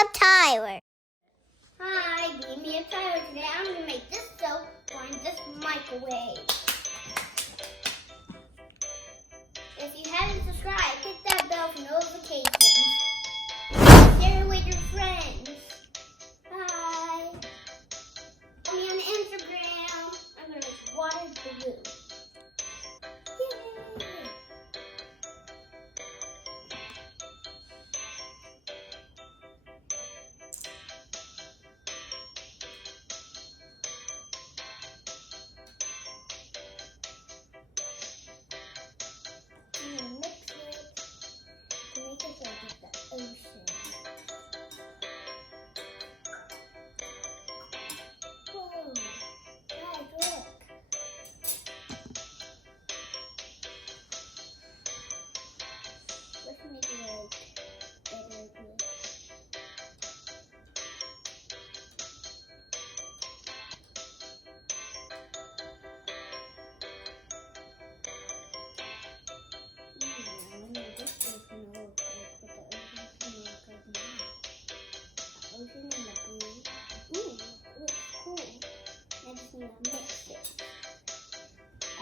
Up Tyler. Hi, Beam Me Up Tyler. Today I'm going to make this soap on this microwave. If you haven't subscribed, hit that bell for notifications. Share it with your friends. Hi. Follow me on Instagram. I'm going to make water blue. Yay. Mix it to make it like it's the ocean. Whoa, guys, look. Let's make it like better here.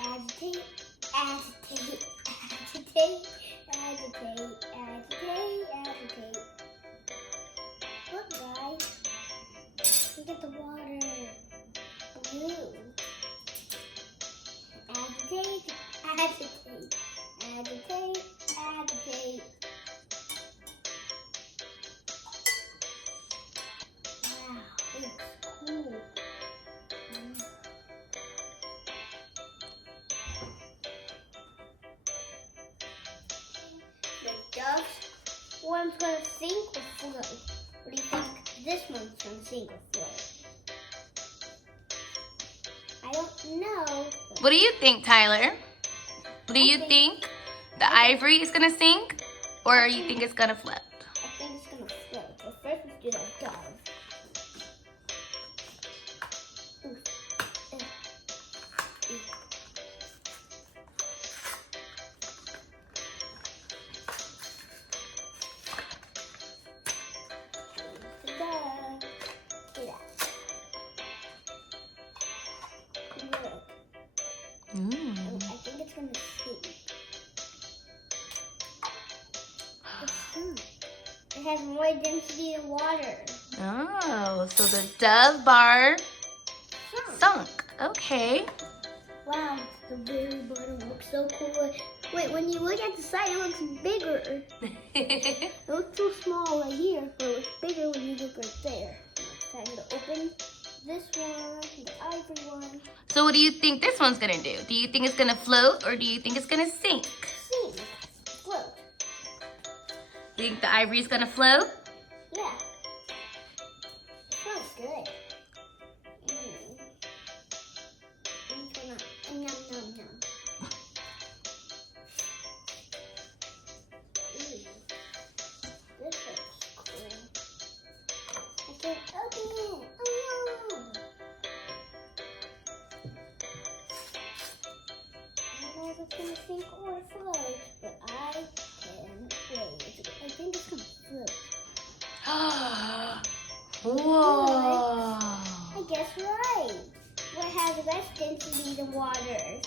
Agitate, agitate, agitate, agitate, agitate, agitate. Look, guys, look at the water, blue. Agitate, agitate, agitate, agitate. Wow, it's cool. One's gonna sink or float? What do you think this one's gonna sink or float? I don't know. What do you think, Tyler? Do you think the ivory is gonna sink, or you think it's gonna float? I think it's gonna float. But first, let's do that dove. I think it's gonna sink. It's sunk. It has more density than water. Oh, so the dove bar sunk. Okay. Wow, the very bottom looks so cool. Wait, when you look at the side, it looks bigger. It looks so small right here, but it looks bigger when you look right there. I'm going to open this one, the ivory one. So what do you think this one's gonna do? Do you think it's gonna float, or do you think it's gonna sink? Sink. Float. You think the ivory's gonna float? Yeah. It smells good. Yum, yum, yum. This looks cool. I can open it. Oh no! I don't know if it's gonna sink or float, but I can wait. I think it's gonna float. Whoa! I guess right. What has less density than water?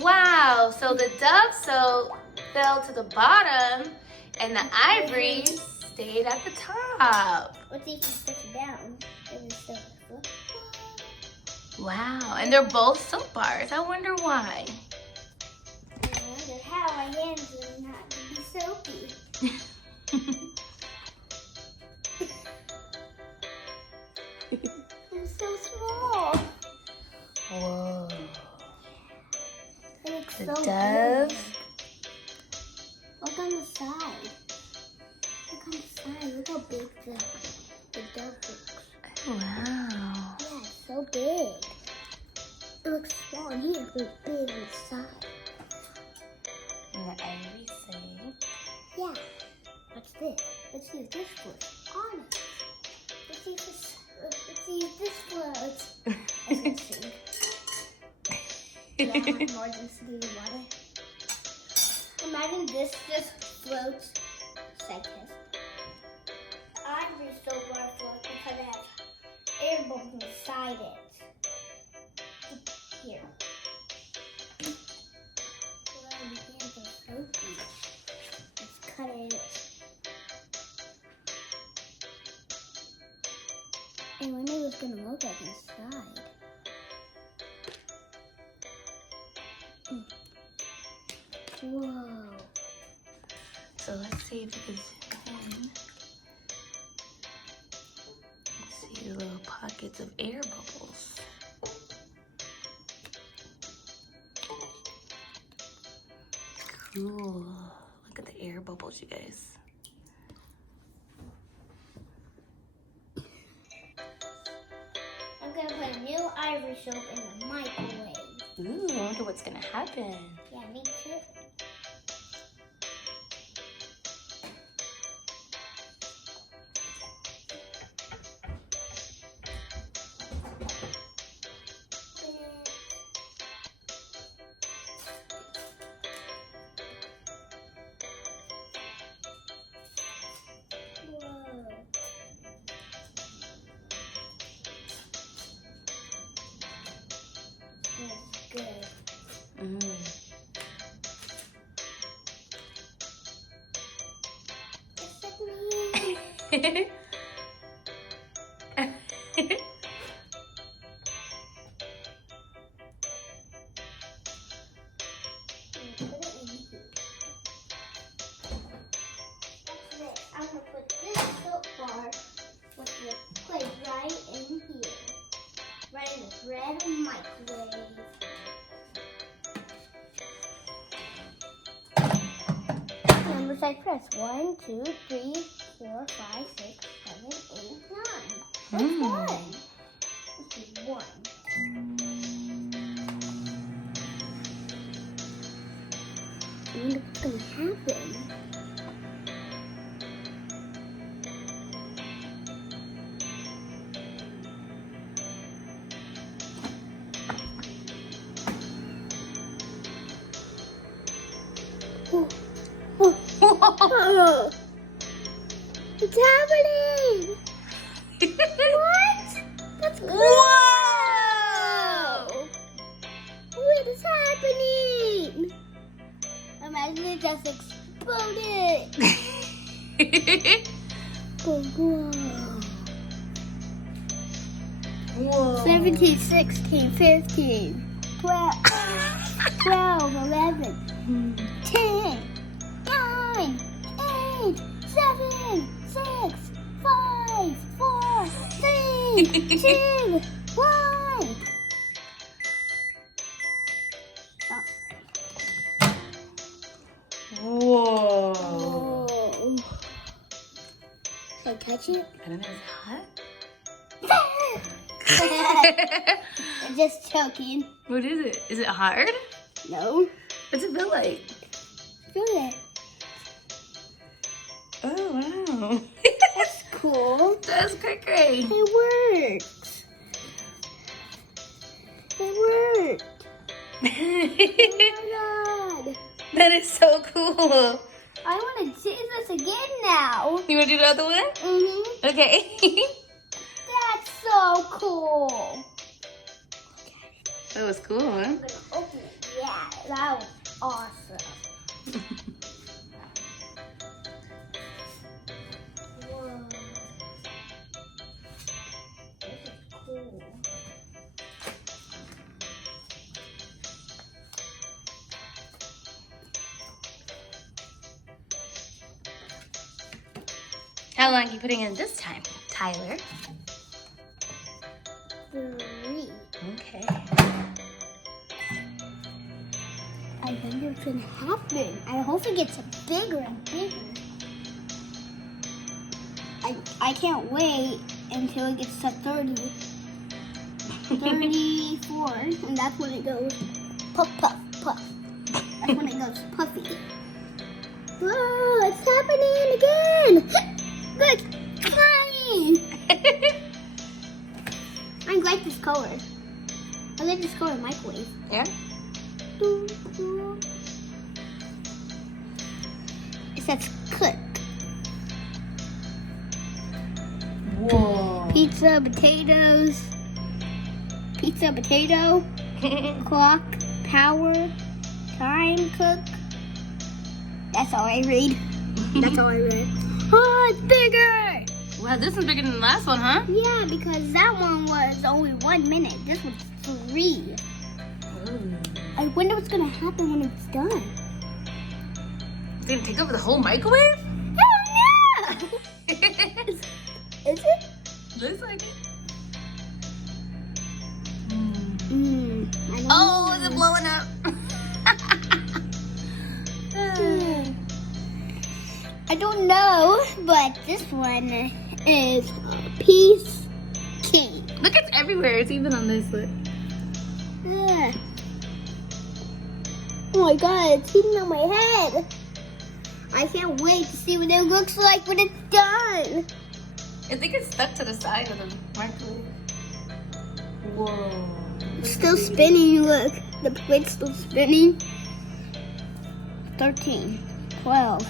Wow, so the dove soap fell to the bottom and the ivory stayed at the top. Let's see if you push it down. It is so cool. Wow, and they're both soap bars. I wonder why. I wonder how my hands are not to be soapy. It's so small. Whoa. It looks The so dove. big. Look on the side. Look on the side. Look how big the dove looks. Wow. Yeah, it's so big. It looks small here, but it's big on the side. And the ivory saying, Yeah. What's this? Let's see if this floats on it. Let's see if this floats. I can sink. Yeah, more density than water. Imagine this just floats. Side test. The ivory so inside it. Here. Well, the hands are soapy. Let's cut it. I wonder what it's gonna look like inside. Whoa. So let's see if you can zoom in. Let's see the little pockets of air bubbles. Cool. Look at the air bubbles, you guys. I'm gonna put a new Ivory soap in the microwave. Ooh, I wonder what's gonna happen. Yeah, me too. Good. I'm gonna put this soap bar with the plate right in here. Right in the red microwave. Numbers I press 1, 2, 3, 4, 5, 6, 7, 8, 9. What's one? This is 1. I wonder what's gonna happen. Oh, it's happening! What? That's cool! Whoa! What is happening? Imagine it just exploded! Oh, whoa. Whoa. 17, 16, 15, 12, 12, 11, 10, 9, 8, 7, 6, 5, 4, 3, 2, 1. Stop. Whoa. Whoa. Should I touch it? I don't know, is it hot? I'm just joking. What is it? Is it hard? No. What's it feel like? Feel it. Oh, wow. That's cool. That's great. It works. It worked. Oh my god. That is so cool. I want to do this again now. You want to do the other one? Mm-hmm. Okay. That's so cool. That was cool, huh? I'm gonna open it. Yeah, that was awesome. Whoa. This is cool. How long are you putting in this time, Tyler? 3. Okay. I wonder what's gonna happen. I hope it gets bigger and bigger. I can't wait until it gets to 30. 34, and that's when it goes puff, puff, puff. That's when it goes puffy. Whoa, it's happening again! Look, flying! I like this color. I like this color microwave. Yeah? It says cook. Whoa. Pizza, potatoes, Pizza, potato, clock, power, time, cook. That's all I read. That's all I read. Oh, it's bigger! Wow, this one's bigger than the last one, huh? Yeah, because that one was only 1 minute. This one's 3. I wonder what's gonna happen when it's done. It's gonna take over the whole microwave? Hell no! Is it? Looks like it. Oh, is it blowing up? I don't know, but this one is a piece king. Look, it's everywhere. It's even on this look. Oh my god, it's hitting on my head. I can't wait to see what it looks like when it's done. I think it's stuck to the side of the microwave. Whoa. It's still spinning, look. The plate's still spinning. 13, 12,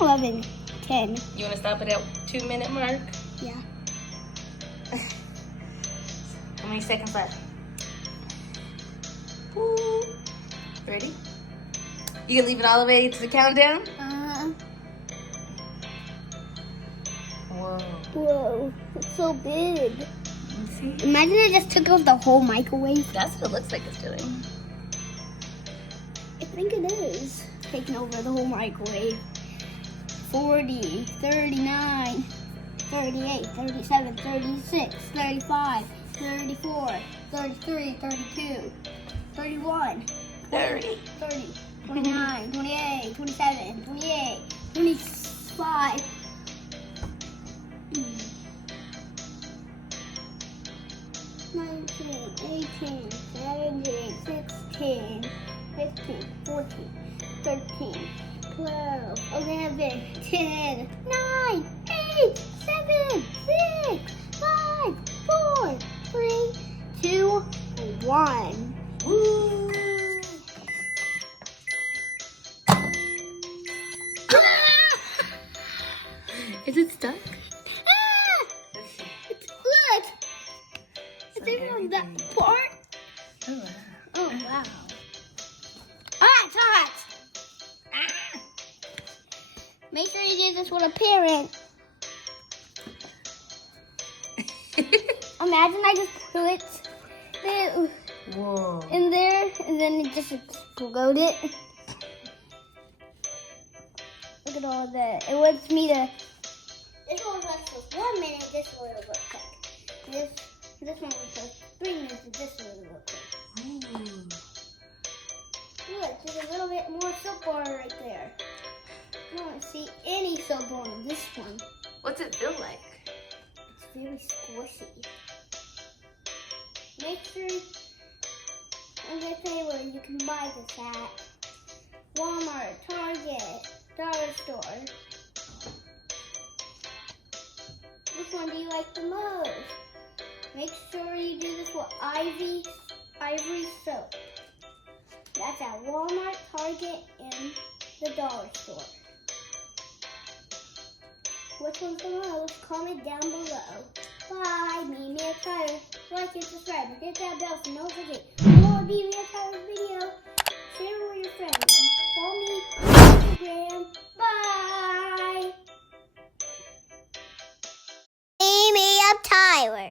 11, 10. You want to stop it at 2-minute mark? Yeah. How many seconds left? Woo. Ready? You can leave it all the way to the countdown? Whoa. Whoa, it's so big. Let's see. Imagine it just took over the whole microwave. That's what it looks like it's doing. I think it is taking over the whole microwave. 40, 39, 38, 37, 36, 35, 34, 33, 32, 31, 30. 30, 29, 28, 27, 28, 25. 19, 18, 17, 16, 15, 14, 13, 12, 11, 10, 9, 8, 7, 6, 5, 4, 3, 2, 1. Woo. Is it stuck? Look! It's even on that part. Oh, wow. Oh, wow. Ah, it's hot! Ah. Make sure you do this with a parent. Imagine I just put it Whoa. in there and then it just exploded. Look at all that. It wants me to. This one was for 1 minute, this one will look quick. This one was for 3 minutes, and this one will look quick. Look, there's a little bit more soap water right there. I don't see any soap on this one. What's it feel like? It's very squishy. Make sure, I'm going to tell you where you can buy this at. Walmart, Target, Dollar Store. Which one do you like the most? Make sure you do this with Ivory soap. That's at Walmart, Target, and the Dollar Store. Which one's the most? Comment down below. Bye. Meet me at Tyler. Like and subscribe and hit that bell for notifications. More Meet me at Tyler video. Share it with your friends. Follow me on Instagram. Bye. Meet me up Tyler.